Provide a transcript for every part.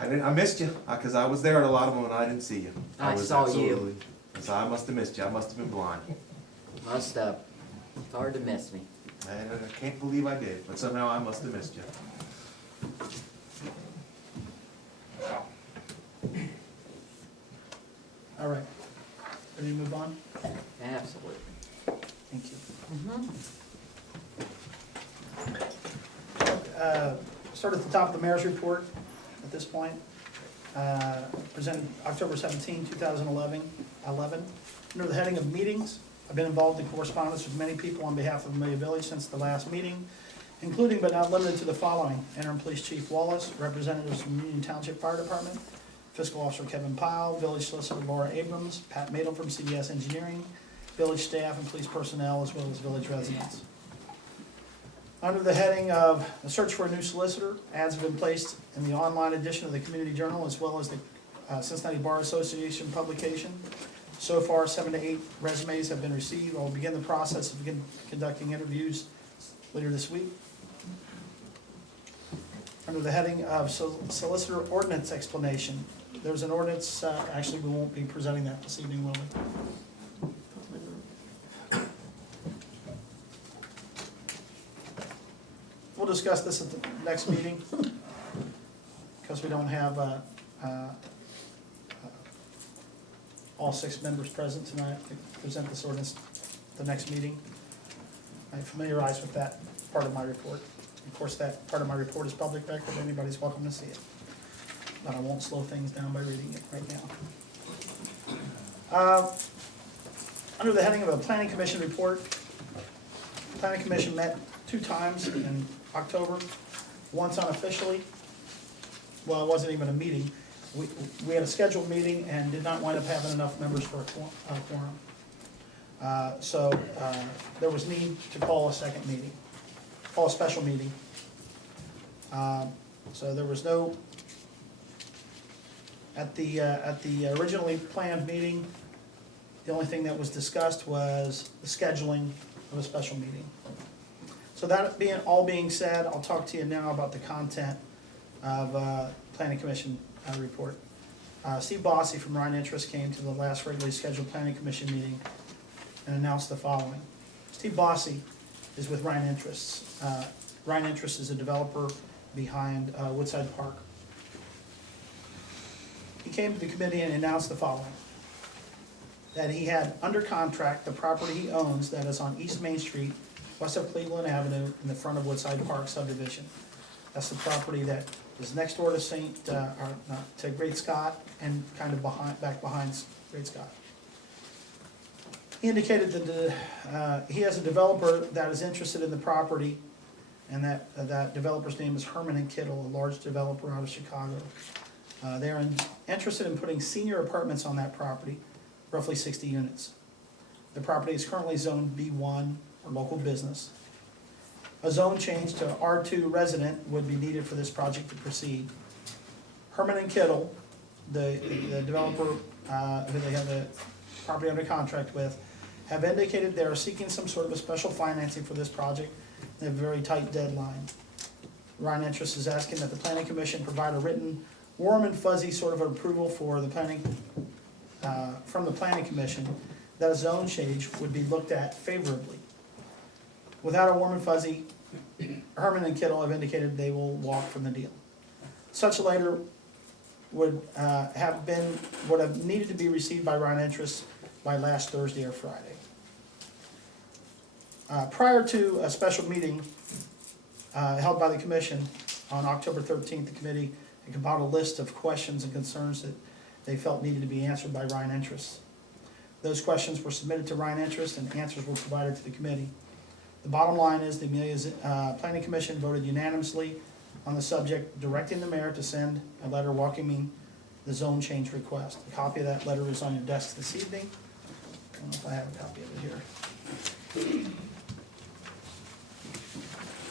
I missed you, because I was there at a lot of them and I didn't see you. I was saw you. absolutely- So I must have missed you, I must have been blind. Must have. It's hard to miss me. I can't believe I did, but somehow I must have missed you. All right. Ready to move on? Absolutely. Thank you. Mm-hmm. Start at the top of the mayor's report at this point. Presented October 17, 2011. Under the heading of meetings, I've been involved in correspondence with many people on behalf of Amelia Village since the last meeting, including but not limited to the following: Interim Police Chief Wallace, representatives from Union Township Fire Department, Fiscal Officer Kevin Pyle, Village Solicitor Laura Abrams, Pat Madel from CDS Engineering, village staff and police personnel, as well as village residents. Under the heading of the search for a new solicitor, ads have been placed in the online edition of the Community Journal as well as the Cincinnati Bar Association publication. So far, 7 to 8 resumes have been received. I'll begin the process of conducting interviews later this week. Under the heading of solicitor ordinance explanation, there's an ordinance, actually we won't be presenting that this evening, will we? We'll discuss this at the next meeting, because we don't have all 6 members present tonight to present this ordinance at the next meeting. I'm familiarized with that part of my report. Of course, that part of my report is public record, anybody's welcome to see it. But I won't slow things down by reading it right now. Under the heading of a planning commission report, the planning commission met 2 times in October, once unofficially. Well, it wasn't even a meeting. We had a scheduled meeting and did not wind up having enough members for a quorum. So there was need to call a second meeting, call a special meeting. So there was no, at the originally planned meeting, the only thing that was discussed was the scheduling of a special meeting. So that being said, I'll talk to you now about the content of Planning Commission report. Steve Bossy from Rhine Interest came to the last regularly scheduled Planning Commission meeting and announced the following. Steve Bossy is with Rhine Interests. Rhine Interest is a developer behind Woodside Park. He came to the committee and announced the following: that he had under contract the property he owns that is on East Main Street, west of Cleveland Avenue, in the front of Woodside Park subdivision. That's the property that is next door to to Great Scott and kind of back behind Great Scott. He indicated that he has a developer that is interested in the property, and that developer's name is Herman and Kittle, a large developer out of Chicago. They are interested in putting senior apartments on that property, roughly 60 units. The property is currently zoned B1, or local business. A zone change to R2 resident would be needed for this project to proceed. Herman and Kittle, the developer who they have the property under contract with, have indicated they are seeking some sort of a special financing for this project. They have a very tight deadline. Rhine Interest is asking that the Planning Commission provide a written, warm and fuzzy sort of approval for the planning, from the Planning Commission, that a zone change would be looked at favorably. Without a warm and fuzzy, Herman and Kittle have indicated they will walk from the deal. Such a letter would have needed to be received by Rhine Interest by last Thursday or Friday. Prior to a special meeting held by the Commission on October 13th, the committee had compiled a list of questions and concerns that they felt needed to be answered by Rhine Interest. Those questions were submitted to Rhine Interest and answers were provided to the committee. The bottom line is the Amelia's Planning Commission voted unanimously on the subject, directing the mayor to send a letter welcoming the zone change request. A copy of that letter is on your desk this evening. I don't know if I have a copy of it here.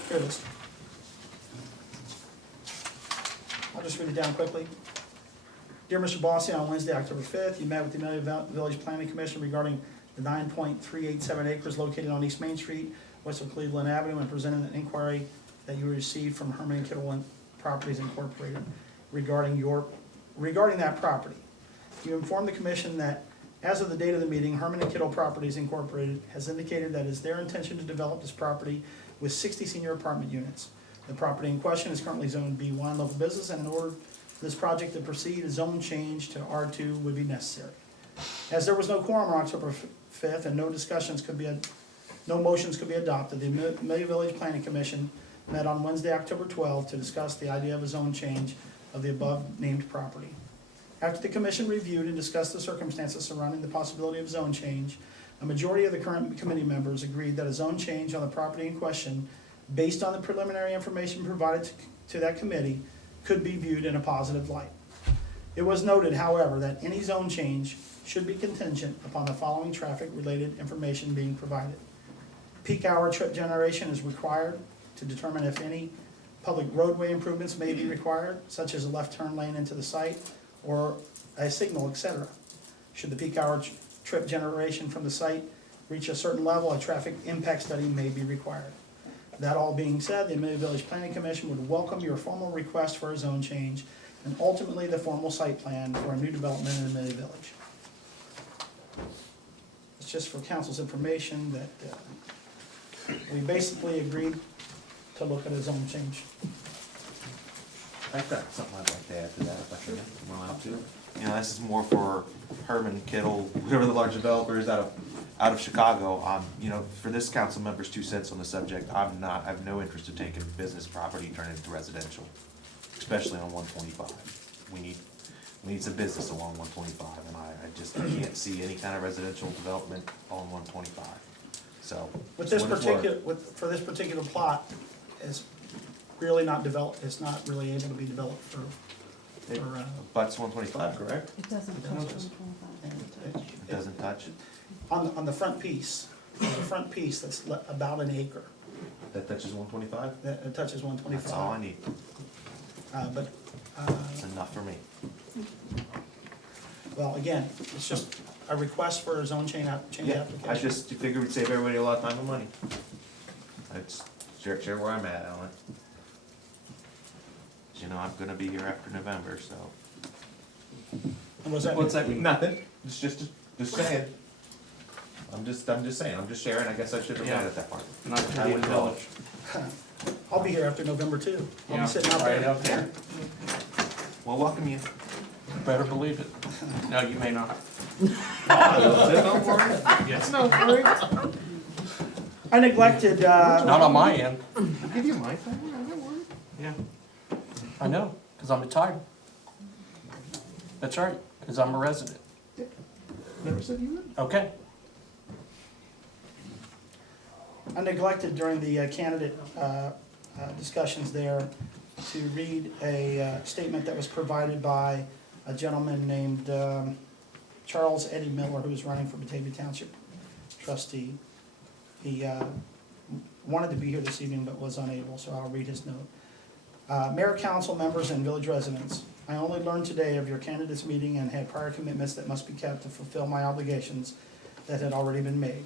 Here it is. I'll just read it down quickly. Dear Mr. Bossy, on Wednesday, October 5th, you met with the Amelia Village Planning Commission regarding the 9.387 acres located on East Main Street, west of Cleveland Avenue, and presented an inquiry that you received from Herman and Kittle Properties Incorporated. regarding that property. You informed the commission that as of the date of the meeting, Herman and Kittle Properties Incorporated has indicated that it is their intention to develop this property with 60 senior apartment units. The property in question is currently zoned B1 local business, and in order for this project to proceed, a zone change to R2 would be necessary. As there was no quorum on October 5th and no motions could be adopted, the Amelia Village Planning Commission met on Wednesday, October 12th to discuss the idea of a zone change of the above-named property. After the commission reviewed and discussed the circumstances surrounding the possibility of zone change, a majority of the current committee members agreed that a zone change on the property in question, based on the preliminary information provided to that committee, could be viewed in a positive light. It was noted, however, that any zone change should be contingent upon the following traffic-related information being provided. Peak hour trip generation is required to determine if any public roadway improvements may be required, such as a left turn lane into the site or a signal, etc. Should the peak hour trip generation from the site reach a certain level, a traffic impact study may be required. That all being said, the Amelia Village Planning Commission would welcome your formal request for a zone change and ultimately the formal site plan for a new development in Amelia Village. It's just for council's information that we basically agreed to look at a zone change. I've got something I'd like to add to that, if I can, am I allowed to? You know, this is more for Herman, Kittle, whoever the large developer is out of Chicago. You know, for this council member's 2 cents on the subject, I have no interest in taking business property and turning it into residential, especially on 125. We need some business along 125, and I can't see any kind of residential development on 125. So. With this for this particular plot, is really not developed, it's not really able to be developed for, Butts 125, correct? It doesn't touch on 25. It doesn't touch? on the front piece, that's about an acre, That touches 125? that it touches 125. That's all I need. But, It's enough for me. well, again, it's just a request for a zone change Yeah, application. I just figured we'd save everybody a lot of time and money. It's share where I'm at, Alan. You know, I'm gonna be here after November, so. And what's that mean? What's that mean? Nothing, it's just saying. I'm just saying, I'm just sharing, I guess I should have made it that part. Not to I the wouldn't know. village. I'll be here after November too. I'll Yeah, be sitting out right there. out there. Well, welcome you. Better believe it. No, you may not. Don't worry. Yes. No worry. I neglected, Not on my end. I'll give you my phone, don't worry. Yeah. I know, because I'm retired. That's right, because I'm a resident. Never said you would. Okay. I neglected during the candidate discussions there to read a statement that was provided by a gentleman named Charles Eddie Miller, who is running for Batavia Township trustee. He wanted to be here this evening but was unable, so I'll read his note. Mayor, council members, and village residents, I only learned today of your candidates meeting and had prior commitments that must be kept to fulfill my obligations that had already been made.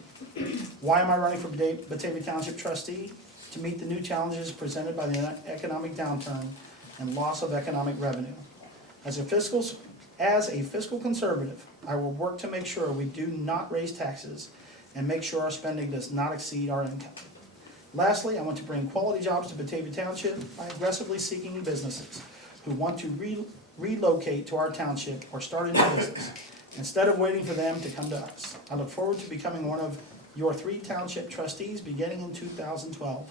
Why am I running for Batavia Township trustee? To meet the new challenges presented by the economic downturn and loss of economic revenue. As a fiscal conservative, I will work to make sure we do not raise taxes and make sure our spending does not exceed our income. Lastly, I want to bring quality jobs to Batavia Township by aggressively seeking businesses who want to relocate to our township or start a new business, instead of waiting for them to come to us. I look forward to becoming one of your 3 township trustees beginning in 2012.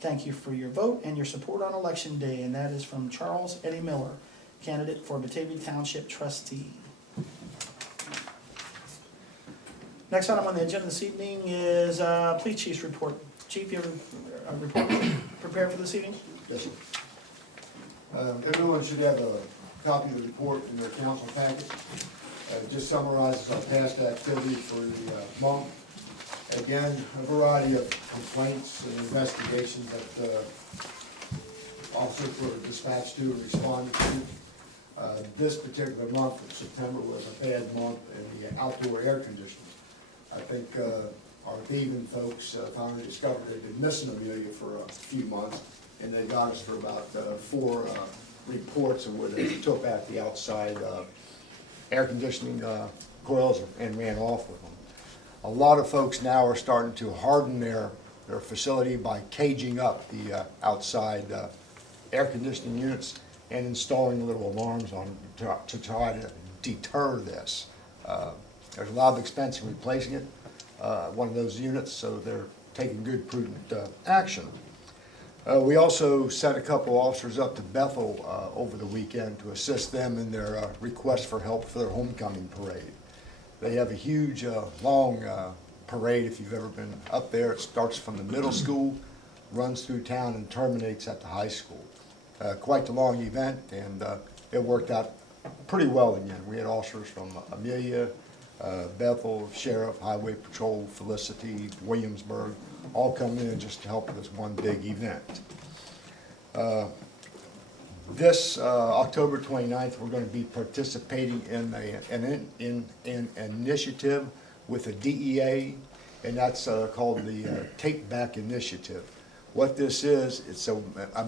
Thank you for your vote and your support on election day, and that is from Charles Eddie Miller, candidate for Batavia Township trustee. Next item on the agenda this evening is police chief's report. Chief, you have a report prepared for this evening? Yes, sir. Everyone should have a copy of the report in their council packet. It just summarizes our past activity for the month. Again, a variety of complaints and investigations that officers were dispatched to and responded to. This particular month of September was a bad month in the outdoor air conditioning. I think our thieving folks finally discovered they'd been missing Amelia for a few months, and they got us for about 4 reports of where they took out the outside air conditioning coils and ran off with them. A lot of folks now are starting to harden their facility by caging up the outside air conditioning units and installing little alarms on to try to deter this. There's a lot of expense in replacing it, one of those units, so they're taking good prudent action. We also sent a couple officers up to Bethel over the weekend to assist them in their request for help for their homecoming parade. They have a huge, long parade, if you've ever been up there. It starts from the middle school, runs through town, and terminates at the high school. Quite the long event, and it worked out pretty well again. We had officers from Amelia, Bethel, Sheriff, Highway Patrol, Felicity, Williamsburg, all come in just to help with this one big event. This October 29th, we're going to be participating in an initiative with the DEA, and that's called the Take Back Initiative. What this is, it's a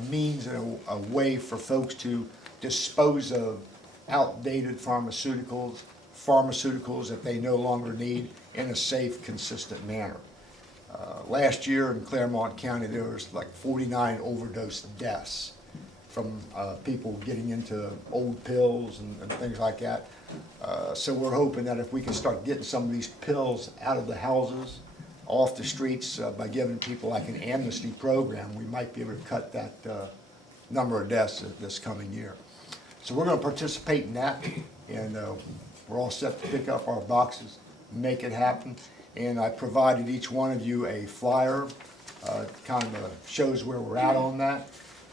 means and a way for folks to dispose of outdated pharmaceuticals that they no longer need in a safe, consistent manner. Last year in Claremont County, there was like 49 overdose deaths from people getting into old pills and things like that. So we're hoping that if we can start getting some of these pills out of the houses, off the streets, by giving people like an amnesty program, we might be able to cut that number of deaths this coming year. So we're going to participate in that, and we're all set to pick up our boxes, make it happen. And I provided each one of you a flyer, kind of shows where we're at on that.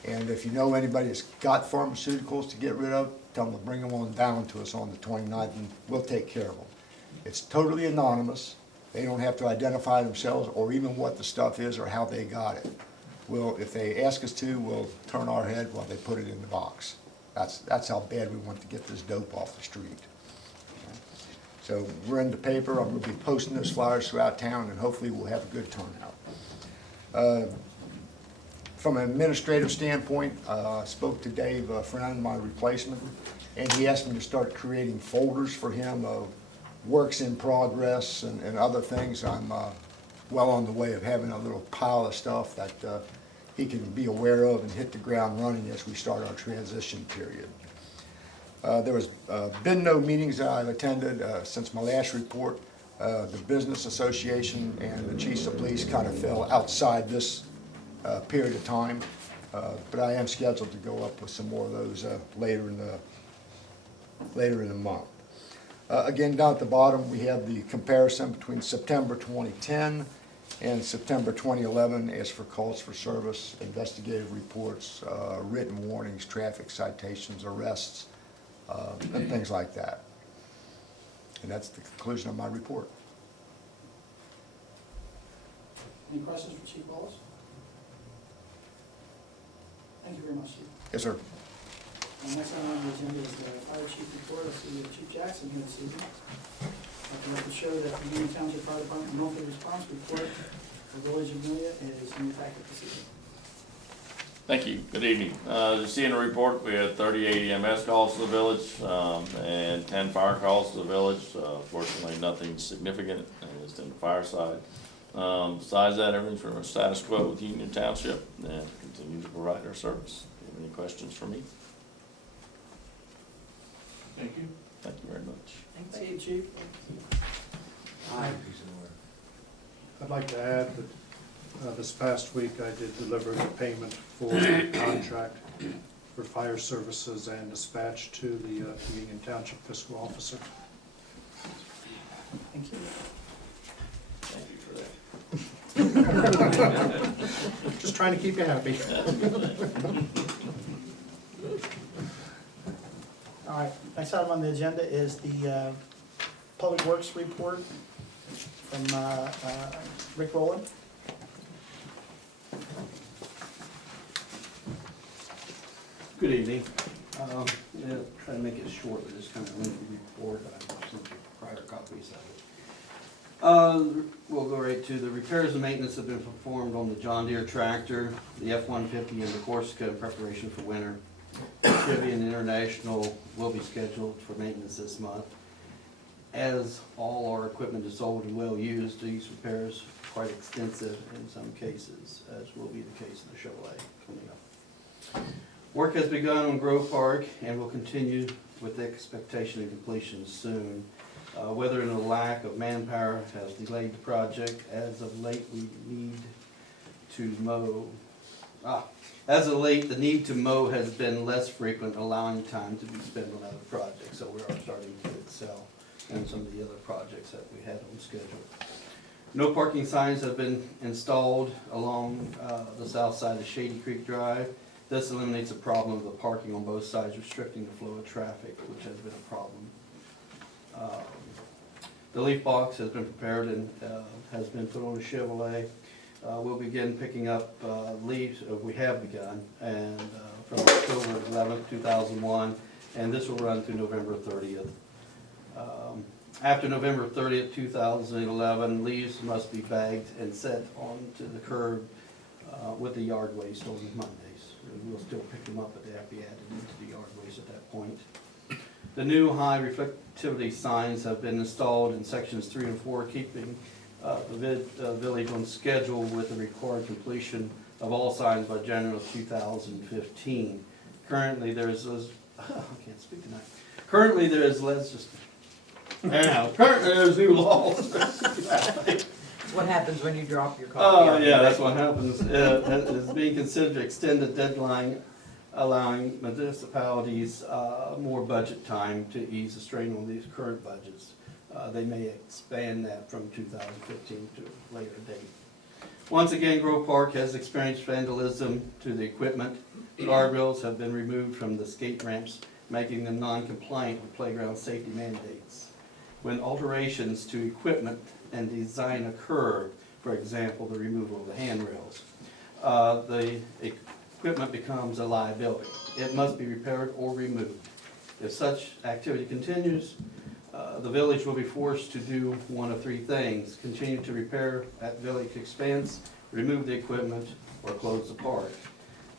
And if you know anybody that's got pharmaceuticals to get rid of, tell them to bring them on down to us on the 29th, and we'll take care of them. It's totally anonymous. They don't have to identify themselves or even what the stuff is or how they got it. If they ask us to, we'll turn our head while they put it in the box. That's how bad we want to get this dope off the street. So we're in the paper. I'm going to be posting those flyers throughout town, and hopefully we'll have a good turnout. From an administrative standpoint, I spoke to Dave Fernand, my replacement, and he asked me to start creating folders for him of works in progress and other things. I'm well on the way of having a little pile of stuff that he can be aware of and hit the ground running as we start our transition period. There has been no meetings that I've attended since my last report. The Business Association and the Chiefs of Police kind of fell outside this period of time, but I am scheduled to go up with some more of those later in the month. Again, down at the bottom, we have the comparison between September 2010 and September 2011 as for calls for service, investigative reports, written warnings, traffic citations, arrests, and things like that. And that's the conclusion of my report. Any questions for Chief Wallace? Thank you very much, Chief. Yes, sir. The next item on the agenda is the Fire Chief report. I see Chief Jackson here this evening. I'd like to show that the Union Township Fire Department monthly response report for Village of Amelia is in your packet this evening. Thank you. Good evening. As you see in the report, we had 38 EMS calls to the village and 10 fire calls to the village. Fortunately, nothing significant as in the fire side. Besides that, everything's pretty much status quo with Union Township and continue to provide our service. Do you have any questions for me? Thank you. Thank you very much. Thank you, Chief. I'd like to add that this past week I did deliver the payment for the contract for fire services and dispatch to the Union Township Fiscal Officer. Thank you. Thank you for that. Just trying to keep you happy. All right, next item on the agenda is the Public Works report from Rick Rowland. Good evening. Yeah, try to make it short, but it's kind of a lengthy report. I sent you prior copies of it. We'll go right to the repairs and maintenance have been performed on the John Deere tractor, the F-150 and the Corsica in preparation for winter. Chevy International will be scheduled for maintenance this month. As all our equipment is old and well used, these repairs are quite extensive in some cases, as will be the case in the Chevrolet coming up. Work has begun on Grove Park and will continue with the expectation of completion soon. Weather and a lack of manpower has delayed the project. As of late, we need to mow. As of late, the need to mow has been less frequent, allowing time to be spent on other projects. So we are starting to excel in some of the other projects that we had on schedule. No parking signs have been installed along the south side of Shady Creek Drive. This eliminates the problem of the parking on both sides, restricting the flow of traffic, which has been a problem. The leaf box has been prepared and has been put on a Chevrolet. We'll begin picking up leaves, we have begun, and from October 11th, 2001, and this will run through November 30th. After November 30th, 2011, leaves must be bagged and set onto the curb with the yard waste on Mondays. We'll still pick them up, but they have to be added into the yard waste at that point. The new high reflectivity signs have been installed in sections 3 and 4, keeping the village on schedule with the required completion of all signs by January of 2015. Currently, there is, I can't speak tonight. Currently, there is currently there's new laws. What happens when you drop your coffee? Oh, yeah, that's what happens. It is being considered to extend the deadline, allowing municipalities more budget time to ease the strain on these current budgets. They may expand that from 2015 to a later date. Once again, Grove Park has experienced vandalism to the equipment. Guardrails have been removed from the skate ramps, making them non-compliant with playground safety mandates. When alterations to equipment and design occur, for example, the removal of the handrails, the equipment becomes a liability. It must be repaired or removed. If such activity continues, the village will be forced to do one of three things: continue to repair at village expense, remove the equipment, or close the park.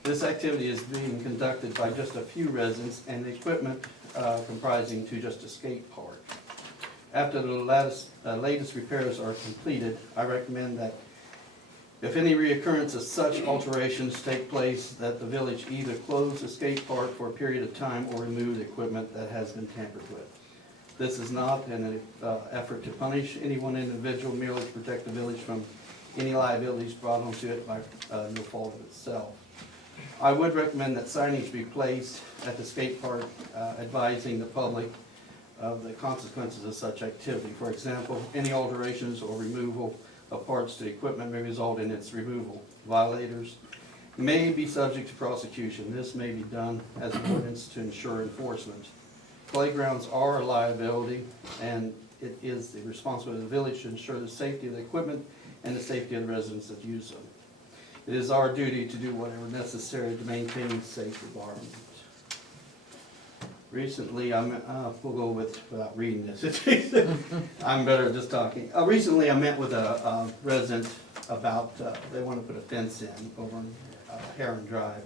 This activity is being conducted by just a few residents and the equipment comprising to just a skate park. After the latest repairs are completed, I recommend that if any reoccurrence of such alterations take place, that the village either close the skate park for a period of time or remove the equipment that has been tampered with. This is not an effort to punish any one individual, merely to protect the village from any liabilities brought onto it by no fault of itself. I would recommend that signage be placed at the skate park advising the public of the consequences of such activity. For example, any alterations or removal of parts to equipment may result in its removal. Violators may be subject to prosecution. This may be done as an ordinance to ensure enforcement. Playgrounds are a liability, and it is the responsibility of the village to ensure the safety of the equipment and the safety of the residents that use them. It is our duty to do whatever necessary to maintain a safe environment. Recently, we'll go without reading this. I'm better at just talking. Recently, I met with a resident about, they want to put a fence in over on Heron Drive.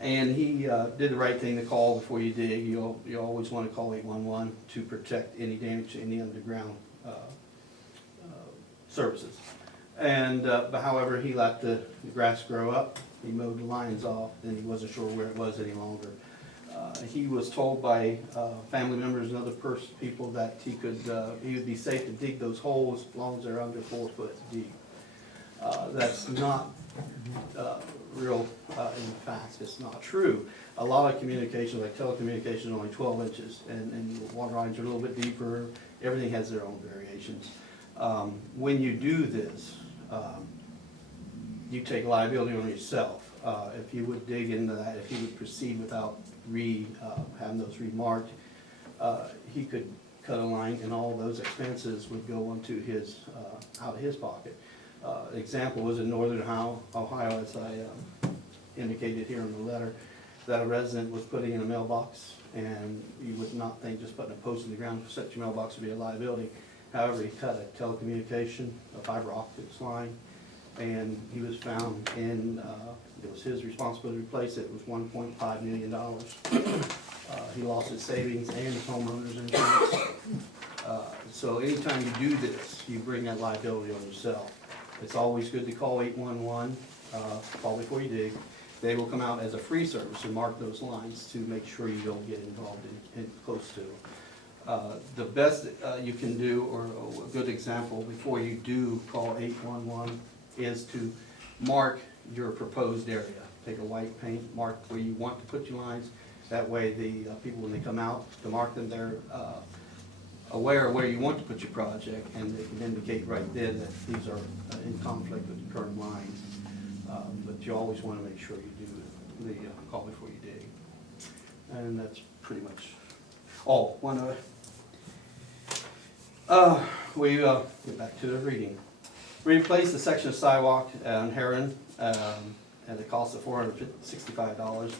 And he did the right thing to call before you dig. You always want to call 811 to protect any damage to any underground services. And but however, he let the grass grow up. He mowed the lines off, and he wasn't sure where it was any longer. He was told by family members and other people that he would be safe to dig those holes as long as they're under 4 foot deep. That's not real, in fact, it's not true. A lot of communications, like telecommunications, are only 12 inches, and water lines are a little bit deeper. Everything has their own variations. When you do this, you take liability on yourself. If you would dig into that, if you would proceed without having those remarked, he could cut a line, and all those expenses would go into his out of his pocket. Example was in northern Ohio, as I indicated here in the letter, that a resident was putting in a mailbox, and you would not think just putting a post in the ground to set your mailbox would be a liability. However, he cut a telecommunication, a fiber optics line, and he was found in It was his responsibility to replace it. It was $1.5 million. He lost his savings and his homeowner's insurance. So anytime you do this, you bring that liability on yourself. It's always good to call 811, call before you dig. They will come out as a free service and mark those lines to make sure you don't get involved in close to. The best you can do, or a good example, before you do call 811, is to mark your proposed area. Take a white paint, mark where you want to put your lines. That way the people, when they come out to mark them, they're aware of where you want to put your project, and they can indicate right then that these are in conflict with the current lines. But you always want to make sure you do the call before you dig. And that's pretty much all. We get back to the reading. Replace the section of sidewalk on Heron at a cost of $465.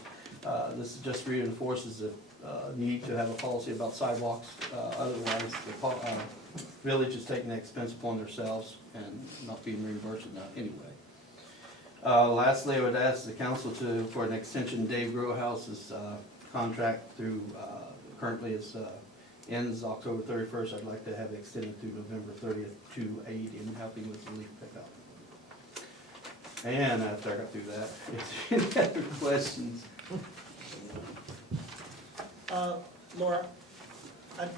This just reinforces the need to have a policy about sidewalks. Otherwise, the village is taking the expense upon themselves and not being reimbursed in that anyway. Lastly, I would ask the council for an extension. Dave Growhouse's contract through, currently ends October 31st. I'd like to have it extended through November 30th to aid in helping with the leaf pickup. And after I got through that, if any other questions? Laura, I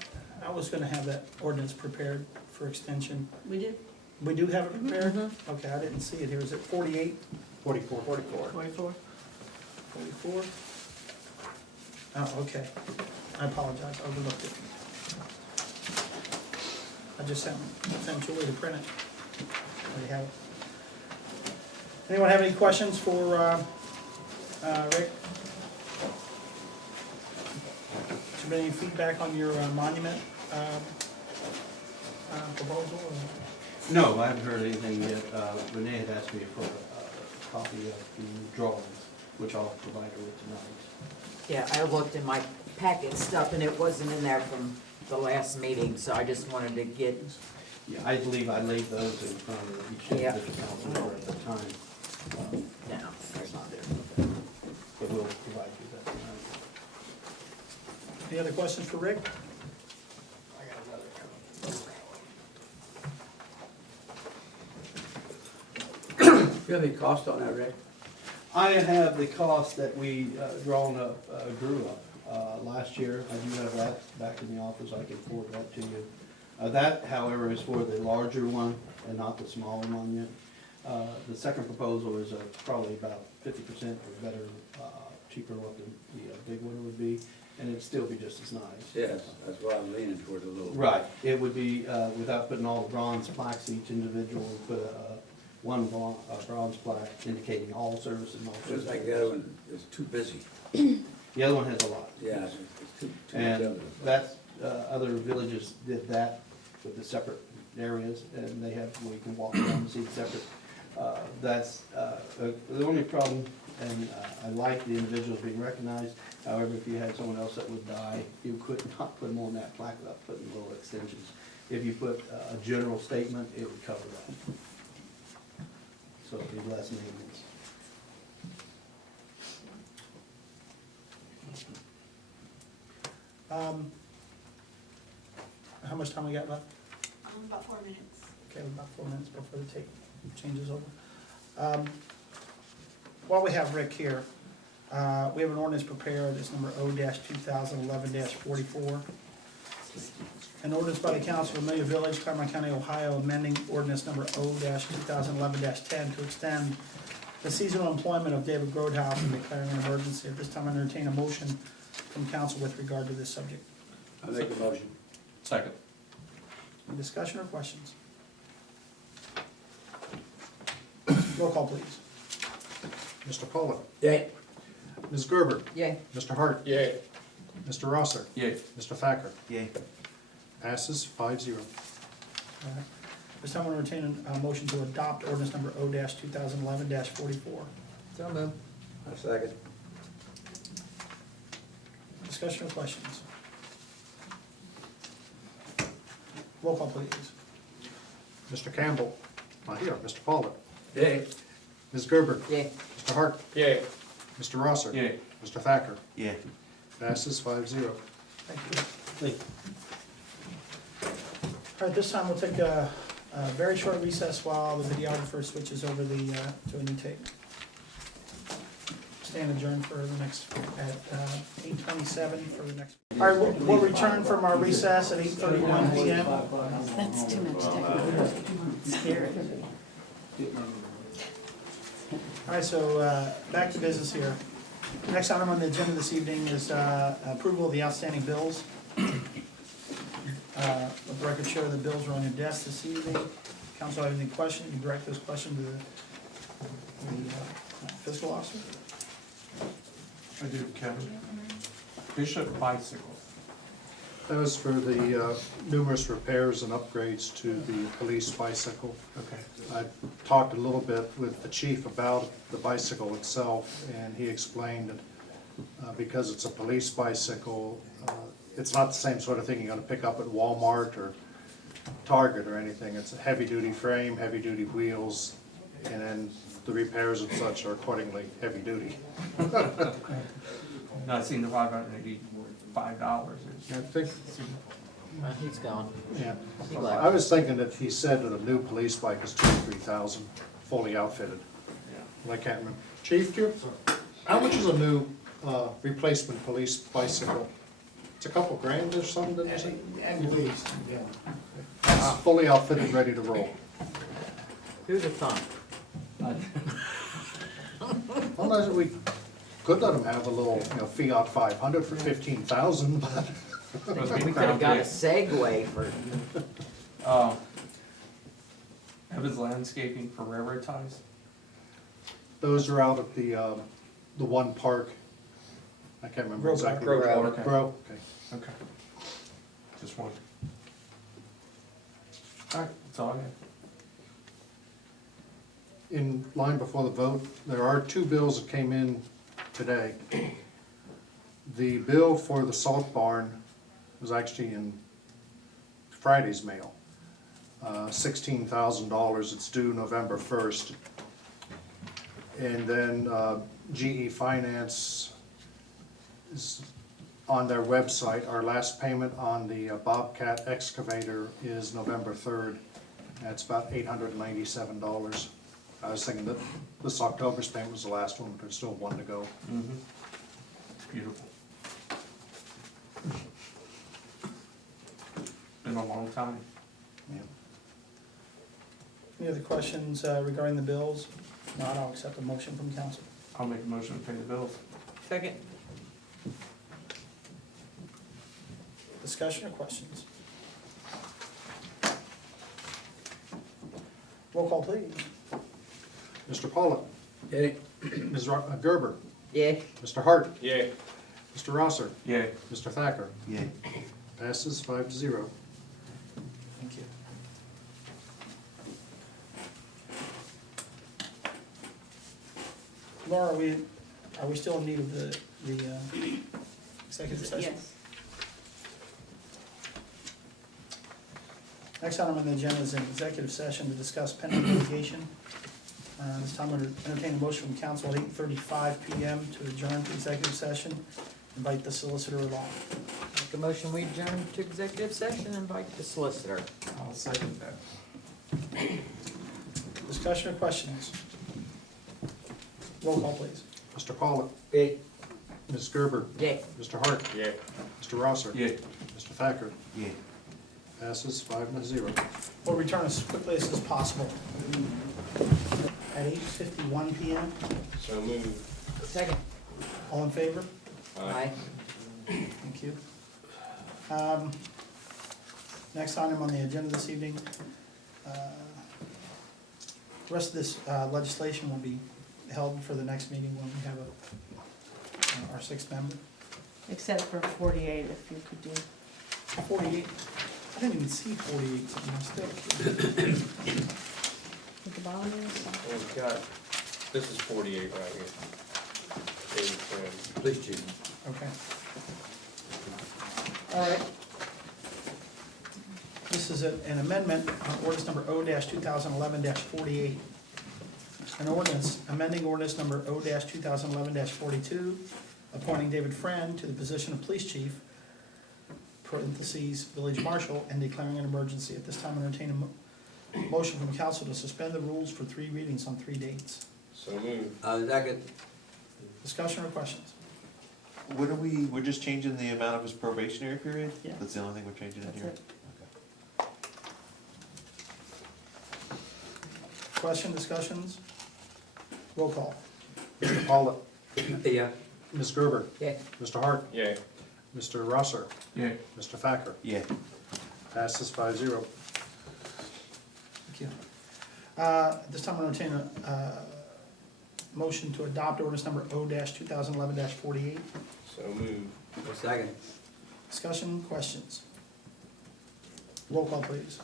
was gonna have that ordinance prepared for extension. We did? We do have it prepared? Mhm. Okay, I didn't see it here. Is it 48? 44. 44. 24? 44? Oh, okay. I apologize, I overlooked it. I just sent Julie to print it. There you have it. Anyone have any questions for Rick? Has there been any feedback on your monument proposal? No, I haven't heard anything yet. Renee had asked me for a copy of the drawings, which I'll provide her with tonight. Yeah, I looked in my packet stuff and it wasn't in there from the last meeting, so I just wanted to get, Yeah, I believe I laid those in front of each Yeah. individual council member at the time. no, there's not there. But we'll provide you that tonight. Any other questions for Rick? Do you have any cost on that, Rick? I have the cost that we drawn up, grew up last year. I do have that back in the office. I can forward that to you. That, however, is for the larger one and not the smaller monument. The second proposal is probably about 50% or better, cheaper what the big one would be, and it'd still be just as nice. Yes, that's why I'm leaning toward a little. Right, it would be, without putting all the bronze plaques, each individual would put one bronze plaque indicating all services and all Just services. like the other one is too busy. The other one has a lot. Yeah, it's too much And evidence. that's, other villages did that with the separate areas, and they have, where you can walk around and see separate. That's, the only problem, and I like the individuals being recognized, however, if you had someone else that would die, you could not put them on that plaque without putting little extensions. If you put a general statement, it would cover that. So it'd be less maintenance. How much time we got left? About 4 minutes. Okay, about 4 minutes before the tape changes over. While we have Rick here, we have an ordinance prepared, it's number O-2011-44. An ordinance by the Council of Amelia Village, Claremont County, Ohio, amending ordinance number O-2011-10 to extend the seasonal employment of David Grodhouse and declaring an emergency. At this time, I entertain a motion from council with regard to this subject. I make the motion. Second. Any discussion or questions? Roll call, please. Mr. Pollock. Yay. Ms. Gerber. Yay. Mr. Hart. Yay. Mr. Rosser. Yay. Mr. Thacker. Yay. Passes 5-0. This time, I want to entertain a motion to adopt ordinance number O-2011-44. So move. I second. Discussion or questions? Roll call, please. Mr. Campbell. Not here. Mr. Pollock. Yay. Ms. Gerber. Yay. Mr. Hart. Yay. Mr. Rosser. Yay. Mr. Thacker. Yeah. Passes 5-0. Thank you. All right, this time we'll take a very short recess while the videographer switches over to a new tape. Stand adjourned for the next, at 8:27 for the next. All right, we'll return from our recess at 8:31 PM. That's too much technology. Scary. All right, so back to business here. Next item on the agenda this evening is approval of the outstanding bills. Let the record show the bills are on your desk this evening. Council have any questions, you direct those questions to the fiscal officer. I do, Kevin. Bishop bicycle. That was for the numerous repairs and upgrades to the police bicycle. Okay. I talked a little bit with the chief about the bicycle itself, and he explained that because it's a police bicycle, it's not the same sort of thing you're gonna pick up at Walmart or Target or anything. It's a heavy-duty frame, heavy-duty wheels, and then the repairs and such are accordingly heavy-duty. No, I seen the $585. I think, He's gone. yeah. He I left. was thinking that he said that a new police bike is 2,000 to 3,000, fully outfitted. But I can't remember. Chief, how much is a new replacement police bicycle? It's a couple grand or something, didn't you say? At least, yeah. It's fully outfitted, ready to roll. Who'd have thought? Unless we could let them have a little, Fiat 500 for 15,000, but We could have got a Segway for, Evans Landscaping for railroad ties. those are out at the one park. I can't remember Grove exactly. Park. where. Okay. Grove, okay. Okay. Just one. All right, that's all I have. In line before the vote, there are two bills that came in today. The bill for the salt barn was actually in Friday's mail. $16,000, it's due November 1st. And then GE Finance is on their website. Our last payment on the Bobcat excavator is November 3rd. That's about $897. I was thinking that this October's payment was the last one, but there's still one to go. It's beautiful. Been a long time. Yeah. Any other questions regarding the bills? If not, I'll accept a motion from council. I'll make a motion to pay the bills. second, Discussion or questions? Roll call, please. Mr. Pollock. Yay. Ms. Gerber. yeah, Mr. Hart. Yay. Mr. Rosser. Yay. Mr. Thacker. Yeah. Passes 5-0. Thank you. Laura, are we still in need of the executive session? Yes. Next item on the agenda is an executive session to discuss pending litigation. This time, we'll entertain a motion from council at 8:35 PM to adjourn to executive session. Invite the solicitor along. make a motion, we adjourn to executive session, invite the solicitor. I'll second that. Discussion or questions? Roll call, please. Mr. Pollock. Yay. Ms. Gerber. Yeah. Mr. Hart. Yay. Mr. Rosser. Yay. Mr. Thacker. Yeah. Passes 5-0. We'll return as quickly as is possible. At 8:51 PM. So moved. Second. All in favor? Aye. Thank you. Next item on the agenda this evening. The rest of this legislation will be held for the next meeting when we have our sixth member. Except for 48, if you could do. 48, I didn't even see 48 sitting there still. At the bottom is. We've got, this is 48 right here. David Friend. Please, chief. Okay. All right. This is an amendment, ordinance number O-2011-48. an ordinance amending ordinance number O-2011-42, appointing David Friend to the position of police chief, parentheses, village marshal, and declaring an emergency. At this time, I entertain a motion from council to suspend the rules for 3 readings on 3 dates. So moved. Second. Discussion or questions? What are we're just changing the amount of his probationary period? Yeah. That's the only thing we're changing in That's here? it. Question, discussions? Roll call. Mr. Paula, Yeah. Ms. Gerber, Yeah. Mr. Hart, Yay. Mr. Rosser, Yeah. Mr. Thacker. Yeah. Passes 5-0. Thank you. At this time, I'll entertain a motion to adopt ordinance number O-2011-48. So moved. Second. Discussion, questions? Roll call, please.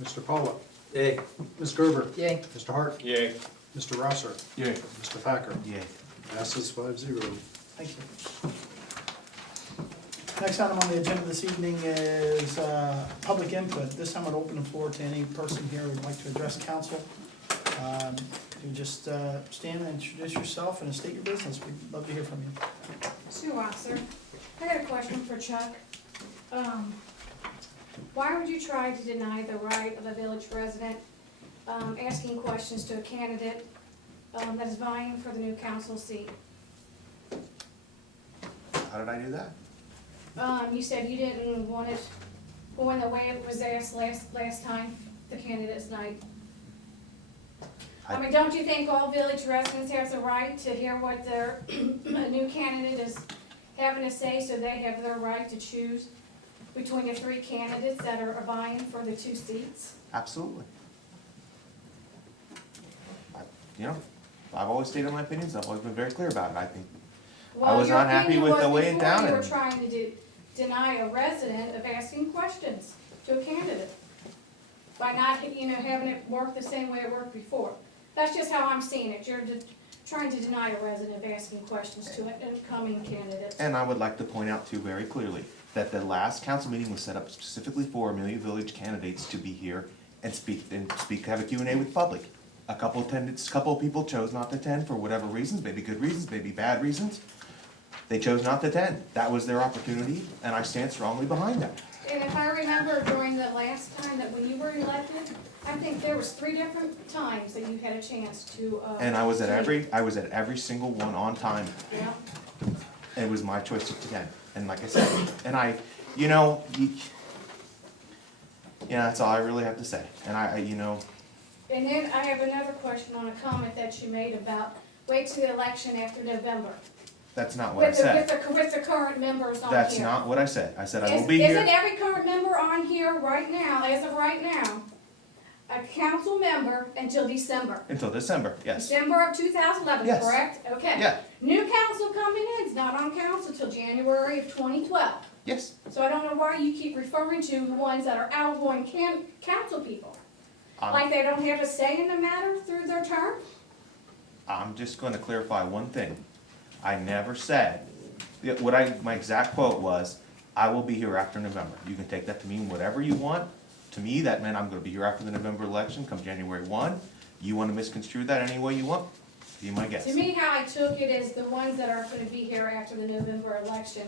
Mr. Paula, Yay. Ms. Gerber, Yay. Mr. Hart, Yay. Mr. Rosser, Yeah. Mr. Thacker. Yeah. Passes 5-0. Thank you. Next item on the agenda this evening is public input. This time I'd open the floor to any person here who would like to address council. You just stand and introduce yourself and state your business. We'd love to hear from you. Sue Officer, I got a question for Chuck. Why would you try to deny the right of a village resident asking questions to a candidate that is vying for the new council seat? How did I do that? You said you didn't want it going the way it was asked last time, the candidate's night. I mean, don't you think all village residents have the right to hear what their new candidate is having to say, so they have their right to choose between the 3 candidates that are vying for the 2 seats? Absolutely. I've always stated my opinions, I've always been very clear about it, I think. I was not happy with the way it down You were and- trying to deny a resident of asking questions to a candidate by not, having it work the same way it worked before. That's just how I'm seeing it. You're trying to deny a resident of asking questions to an incoming candidate. And I would like to point out too very clearly, that the last council meeting was set up specifically for Amelia Village candidates to be here and have a Q&A with the public. A couple of people chose not to attend for whatever reasons, maybe good reasons, maybe bad reasons. They chose not to attend. That was their opportunity, and I stand strongly behind that. And if I remember during the last time that when you were elected, I think there was 3 different times that you had a chance to, And I was at every single one on time, Yeah. and it was my choice to attend. And like I said, and that's all I really have to say. And And then I have another question on a comment that you made about wait till the election after November. that's not what I said. With the current members on here. That's not what I said. I said I will be here. Isn't every current member on here right now, as of right now, a council member until December? Until December, yes. December of 2011, Yes. correct? Okay. Yeah, New council coming in is not on council till January of 2012. yes. So I don't know why you keep referring to the ones that are outgoing council people. Like they don't have a say in the matter through their term? I'm just gonna clarify one thing. I never said, my exact quote was, I will be here after November. You can take that to mean whatever you want. To me, that meant I'm gonna be here after the November election, come January 1. You wanna misconstrue that any way you want? Be my guest. To me, how I took it is the ones that are gonna be here after the November election,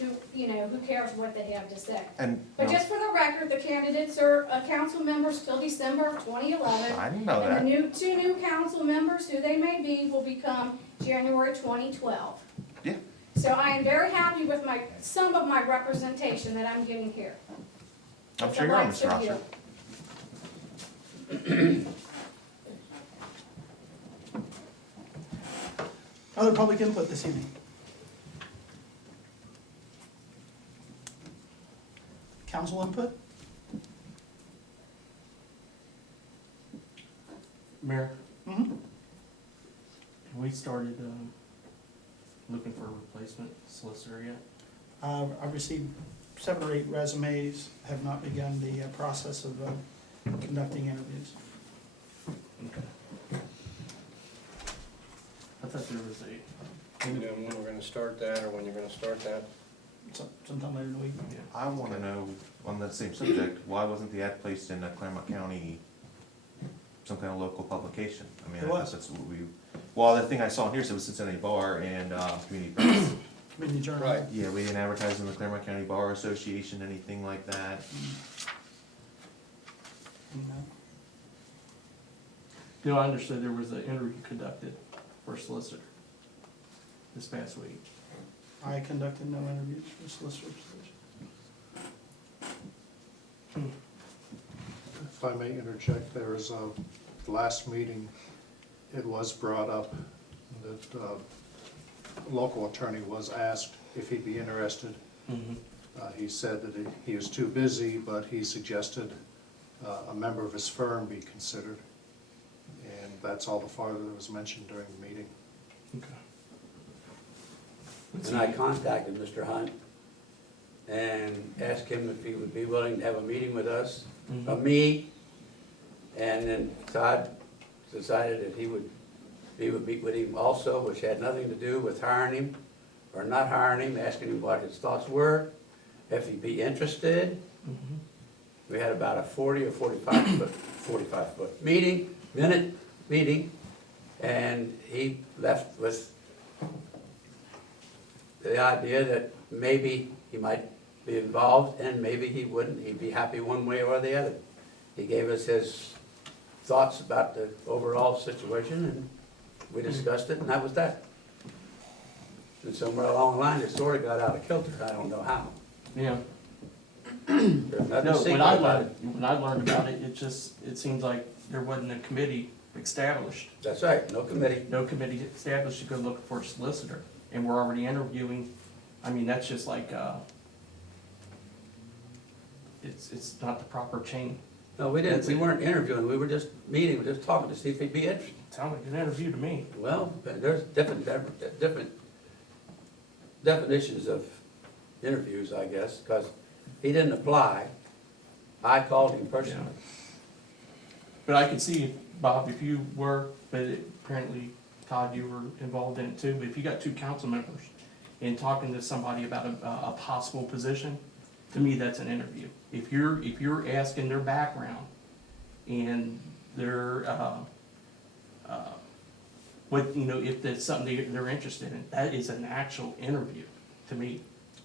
who cares what they have to say? And, But just for the record, the candidates are council members till December of 2011. I didn't know And that. the 2 new council members, who they may be, will become January 2012. Yeah. So I am very happy with some of my representation that I'm getting here. I'm With sure the you're on, likes Mr. of you. Rosser. Other public input this evening? Council input? Mayor, Mm-hmm. have we started, looking for a replacement solicitor yet? I've received 7 or 8 resumes, have not begun the process of conducting interviews. Okay. I thought there was a, You know when we're gonna start that, or when you're gonna start that? Sometime later in the week. I wanna know, on that same subject, why wasn't the ad placed in Claremont County some kind of local publication. I mean, It I was. guess that's what we, well, the thing I saw in here said it was Cincinnati Bar and, Community Press. Community Journal. Right. Yeah, we didn't advertise in the Claremont County Bar Association, anything like that. You know. You know, I understood there was an interview conducted for a solicitor this past week. I conducted no interviews for solicitor position. If I may interject, there is a, last meeting, it was brought up that a local attorney was asked if he'd be interested. He said that he was too busy, but he suggested a member of his firm be considered. And that's all the farther that was mentioned during the meeting. Okay. And I contacted Mr. Hunt and asked him if he would be willing to have a meeting with us, me, and then Todd decided that he would meet with him also, which had nothing to do with hiring him or not hiring him, asking him what his thoughts were, if he'd be interested. We had about a 40 or 45 foot minute meeting, and he left with the idea that maybe he might be involved and maybe he wouldn't. He'd be happy one way or the other. He gave us his thoughts about the overall situation, and we discussed it, and that was that. And somewhere along the line, the story got out of kilter. I don't know how. Yeah. There's nothing No, secret when I about it. learned about it, it seems like there wasn't a committee established. That's right, no committee. No committee established to go look for a solicitor, and we're already interviewing. I mean, that's just like, it's not the proper chain. No, we didn't. We weren't interviewing. We were just meeting, we were just talking to see if he'd be interested. Sounded like an interview to me. Well, there's different definitions of interviews, I guess, because he didn't apply. I called him personally. But I could see, Bob, if you were, but apparently, Todd, you were involved in it too, but if you got two council members and talking to somebody about a possible position, to me, that's an interview. If you're asking their background and their, what, you know, if that's something they're interested in, that is an actual interview to me.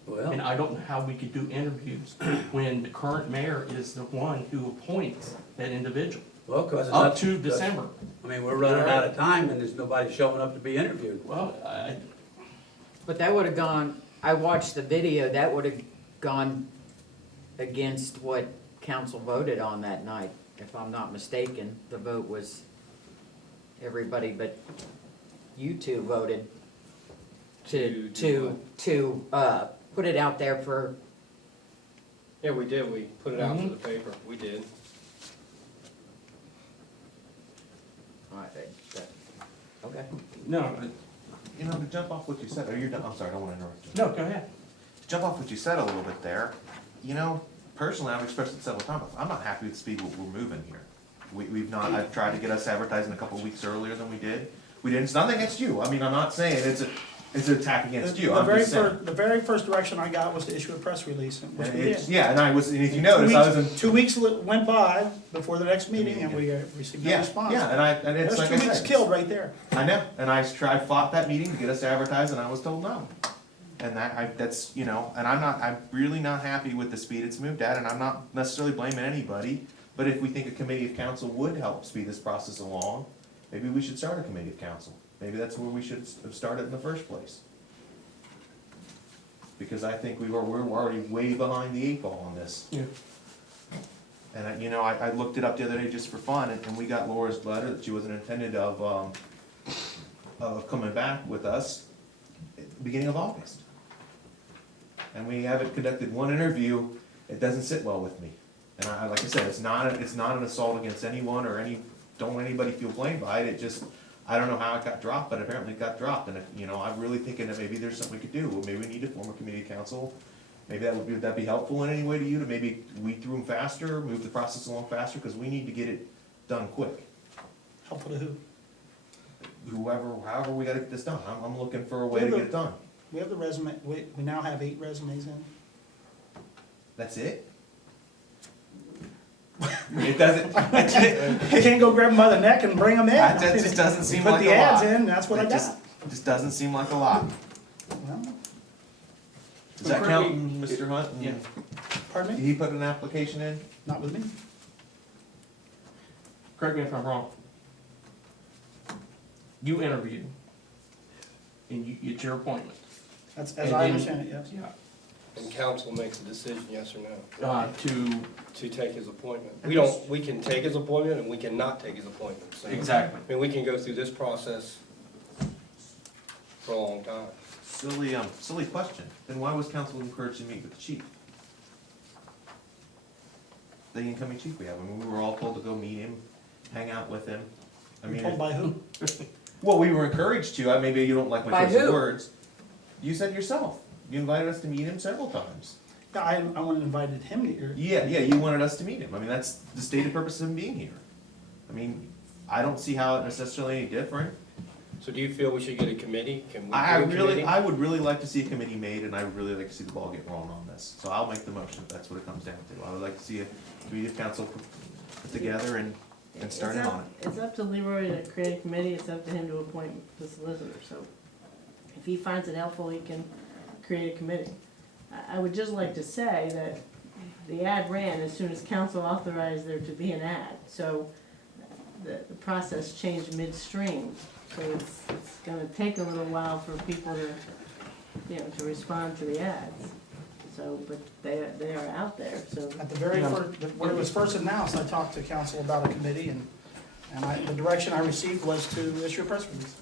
Well, And I don't know how we could do interviews when the current mayor is the one who appoints that individual. well, because it's Up not. to December. I mean, we're running out of time and there's nobody showing up to be interviewed. Well, But that would've gone, I watched the video, that would've gone against what council voted on that night. If I'm not mistaken, the vote was everybody but you two voted to put it out there for, Yeah, we did, we put it out for the paper, we did. okay. no, You know, to jump off what you said, you're done, I'm sorry, I don't wanna interrupt you. no, go ahead. To jump off what you said a little bit there, you know, personally, I've expressed it several times, I'm not happy with the speed we're moving here. We've not, I've tried to get us advertising a couple of weeks earlier than we did. We didn't, it's nothing against you, I mean, I'm not saying it's an attack against you, I'm just saying. The very first direction I got was to issue a press release, which And we it's- did. Yeah, and if you notice, I was in. 2 weeks went by before the next meeting, and we received no Yeah, response. yeah, and it's There's like I 2 weeks said. killed right there. I know, and I fought that meeting to get us advertised, and I was told no. And that's, you know, and I'm really not happy with the speed it's moved at, and I'm not necessarily blaming anybody. But if we think a committee of council would help speed this process along, maybe we should start a committee of council. Maybe that's where we should have started in the first place. Because I think we're already way behind the 8 ball on this. Yeah. And I looked it up the other day just for fun, and we got Laura's letter that she wasn't intended of coming back with us at the beginning of August. And we haven't conducted one interview, it doesn't sit well with me. And like I said, it's not an assault against anyone or don't want anybody to feel blamed by it, I don't know how it got dropped, but apparently it got dropped, and I'm really thinking that maybe there's something we could do, well, maybe we need to form a committee of council. Maybe would that be helpful in any way to you, to maybe weed through them faster, move the process along faster, because we need to get it done quick. Helpful to who? However we gotta get this done, I'm looking for a way to get it done. We have the resume, we now have 8 resumes in. That's it? It doesn't, I can't go grab them by the neck and bring them in. that just doesn't seem like a lot. Put the ads in, that's what I It got. just doesn't seem like a lot. Well, Does that count, Mr. Hunt? Yeah. Pardon Did me? he put an application in? Not with me. Correct me if I'm wrong. You interviewed, and it's your appointment. That's, as And I then- understand it, yes. Yeah. And council makes a decision, yes or no, To, to take his appointment. We can take his appointment and we cannot take his appointment, so. exactly. I mean, we can go through this process for a long time. Silly question. Then why was council encouraged to meet with the chief? The incoming chief we have. I mean, we were all told to go meet him, hang out with him. I You're mean, told by who? well, we were encouraged to. Maybe you don't like my By choice of who? words. You said yourself. You invited us to meet him several times. Yeah, I went and invited him to your, Yeah, you wanted us to meet him. I mean, that's the stated purpose of him being here. I mean, I don't see how it's necessarily any different. So do you feel we should get a committee? Can we do I a committee? I would really like to see a committee made, and I would really like to see the ball get rolling on this. So I'll make the motion if that's what it comes down to. I would like to see a committee of council put together and start in on it. It's up to Leroy to create a committee, it's up to him to appoint the solicitor, so if he finds it helpful, he can create a committee. I would just like to say that the ad ran as soon as council authorized there to be an ad, so the process changed midstream, so it's gonna take a little while for people to, to respond to the ads. So, but they are out there, so. at the very first, when it was first announced, I talked to council about a committee and the direction I received was to issue a press release.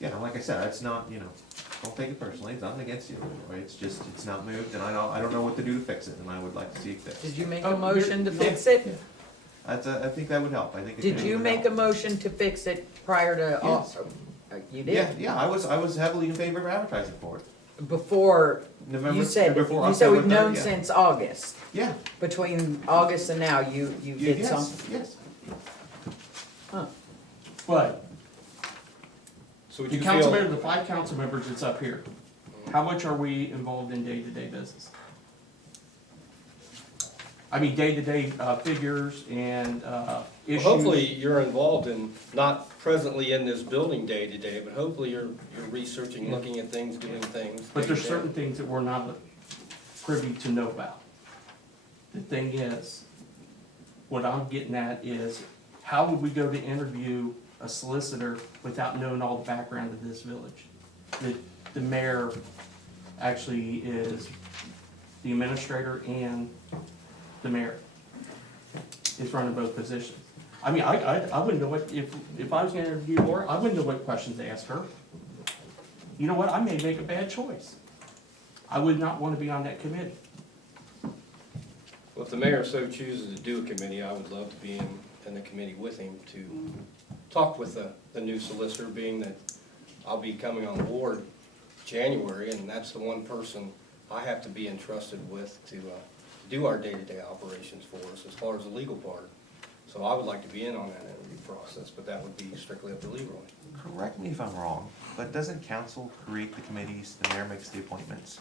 Yeah, and like I said, it's not, don't take it personally. It's nothing against you, Leroy. It's just, it's not moved, and I don't know what to do to fix it, and I would like to see it fixed. Did you make Oh, a motion to fix it? I think that would help. I think. a Did committee you would make a help. motion to fix it prior to, Yes. You Yeah, did? yeah, I was heavily in favor of advertising for it. Before, November, you said before we've October known 30th. since August. Yeah, Between August and now, you did yes, something? yes. But So would the you council feel, member, the 5 council members that's up here, how much are we involved in day-to-day business? I mean, day-to-day figures and issues. hopefully you're involved in, not presently in this building day to day, but hopefully you're researching, looking at things, doing things. But there's day-to-day. certain things that we're not privy to know about. The thing is, what I'm getting at is, how would we go to interview a solicitor without knowing all the background of this village? The mayor actually is the administrator and the mayor is running both positions. I mean, I wouldn't know what, if I was gonna interview Laura, I wouldn't know what questions to ask her. You know what, I may make a bad choice. I would not wanna be on that committee. Well, if the mayor so chooses to do a committee, I would love to be in the committee with him to talk with the new solicitor, being that I'll be coming on board January, and that's the one person I have to be entrusted with to do our day-to-day operations for us as far as the legal part. So I would like to be in on that interview process, but that would be strictly up to Leroy. Correct me if I'm wrong, but doesn't council create the committees, the mayor makes the appointments?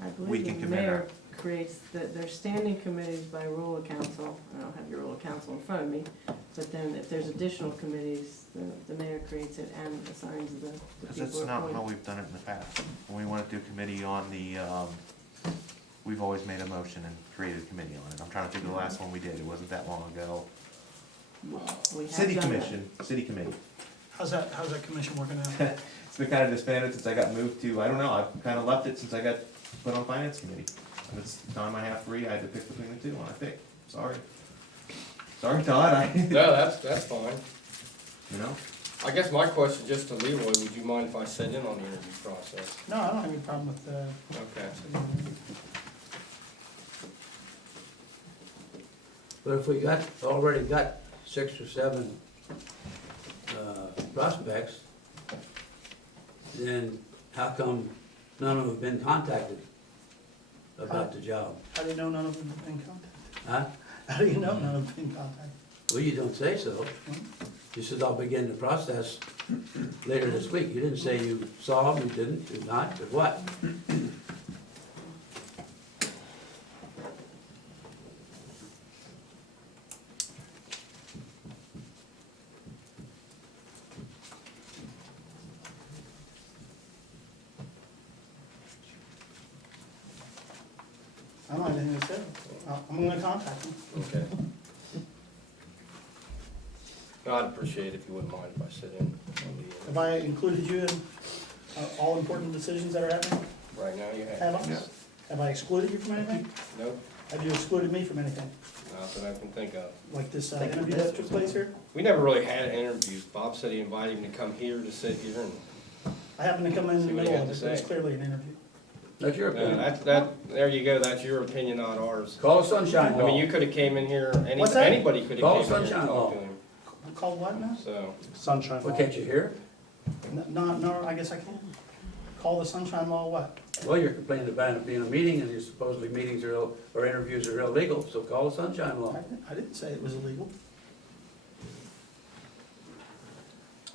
I We believe can the commit mayor creates, there's standing committees by rule of council, I don't have your rule of council in front of me, but then if there's additional committees, the mayor creates it and assigns the Because people that's not how appointed. we've done it in the past. When we went to a committee on we've always made a motion and created a committee on it. I'm trying to think of the last one we did. It wasn't that long ago. We have City done that. commission, city committee. How's that commission working out? It's been kind of disbanded since I got moved to, I don't know, I've kind of left it since I got put on finance committee. And it's the time I have free, I had to pick between the two, and I picked. Sorry. Sorry, Todd, No, that's fine. you know? I guess my question just to Leroy, would you mind if I sat in on the interview process? No, I don't have any problem with, Okay. But if we already got 6 or 7 prospects, then how come none of them have been contacted about the job? how do you know none of them have been contacted? Huh? How do you know none of them have been contacted? Well, you don't say so. You said I'll begin the process later this week. You didn't say you saw them, you didn't, did not, did what? I don't have anything to say. I'm gonna contact him. Okay. No, I'd appreciate it if you wouldn't mind if I sit in on Have I included you in all important decisions that are happening? the, right now you Have have. I? Have I excluded you from anything? Nope, Have you excluded me from anything? not that I can think of. Like this interview that took place here? We never really had interviews. Bob said he invited him to come here to sit here and, I happened to come in the See what middle you of have it, to but it's say. clearly an interview. That's your no, opinion. there you go, that's your opinion, not ours. Call a sunshine I mean, you law. could've came in here, What's that? anybody could've Call came in here and sunshine talked law. to him, Call what now? so. Sunshine Well, Law. can't you hear? No, I guess I can. Call the sunshine law what? Well, you're complaining about it being a meeting and you're supposedly meetings are, or interviews are illegal, so call a sunshine law. I didn't say it was illegal.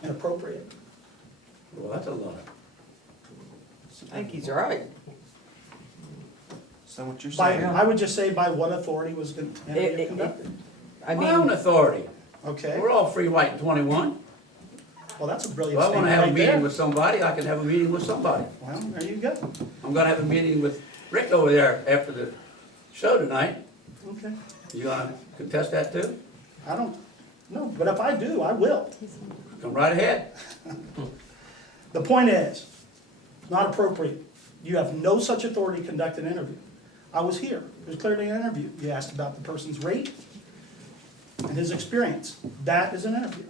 Inappropriate. Well, that's a lie. I think he's right. Is that what you're By, saying? I would just say by what authority was the interview It- conducted? I My own mean, authority. Okay, We're all free, white, and 21. well, that's a If brilliant I wanna statement have a right meeting there. with somebody, I can have a meeting with somebody. Well, there you go. I'm gonna have a meeting with Rick over there after the show tonight. Okay. You gonna contest that too? I don't, no, but if I do, I will. Come right ahead. The point is, it's not appropriate. You have no such authority to conduct an interview. I was here. It was clearly an interview. You asked about the person's rate and his experience. That is an interview.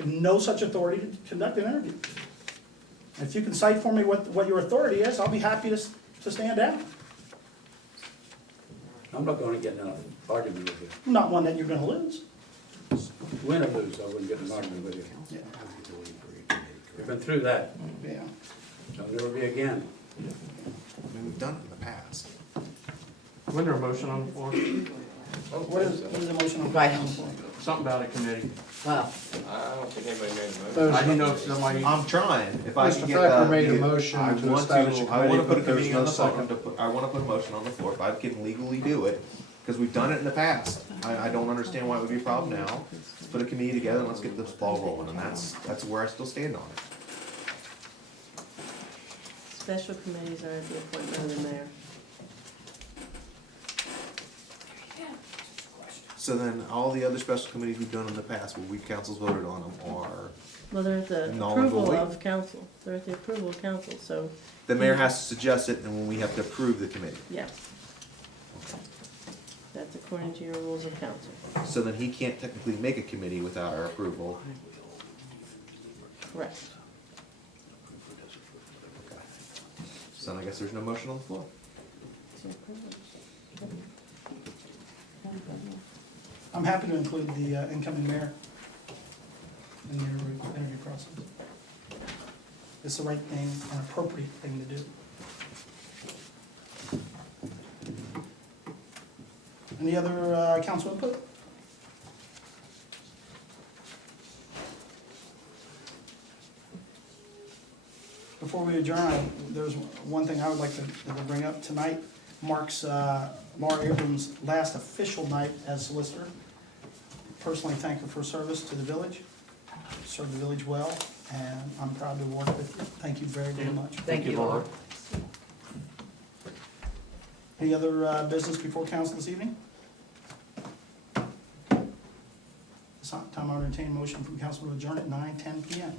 You have no such authority to conduct an interview. If you can cite for me what your authority is, I'll be happy to stand down. I'm not gonna get in an argument with you. Not one that you're gonna lose. Win or lose, I wouldn't get in an argument with you. Yeah. We've been through that. Yeah. There'll never be again. I mean, we've done it in the past. Wasn't there a motion on the floor? What is the motion on? Right. Something about a committee. well, I don't think anybody made a motion. I didn't know if somebody, I'm trying, if I Mr. can get Thacker the. made a the- motion I to want establish a I wanna committee, put a but there's committee no on the floor, second. I wanna put a motion on the floor, if I can legally do it, cause we've done it in the past. I don't understand why it would be a problem now. Let's put a committee together and let's get this ball rolling, and that's where I still stand on it. Special committees are at the appointment of the mayor. So then, all the other special committees we've done in the past, where we councils voted on them, are, Well, there's the Null and approval void? of council. They're at the approval of council, so, the mayor has to suggest it, and when we have to approve the committee. yes. That's according to your rules of council. So then he can't technically make a committee without our approval. Correct. So then I guess there's no motion on the floor. I'm happy to include the incoming mayor in your interview process. It's the right thing, an appropriate thing to do. Any other council input? Before we adjourn, there's one thing I would like to bring up tonight. Marks Laura Abrams' last official night as solicitor. Personally thank her for her service to the village. Served the village well, and I'm proud to work with you. Thank you very, very much. thank you, Laura. Any other business before council this evening? This time I entertain a motion from council to adjourn at 9:10 PM.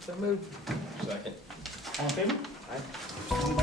So moved. Second. All in favor? Aye.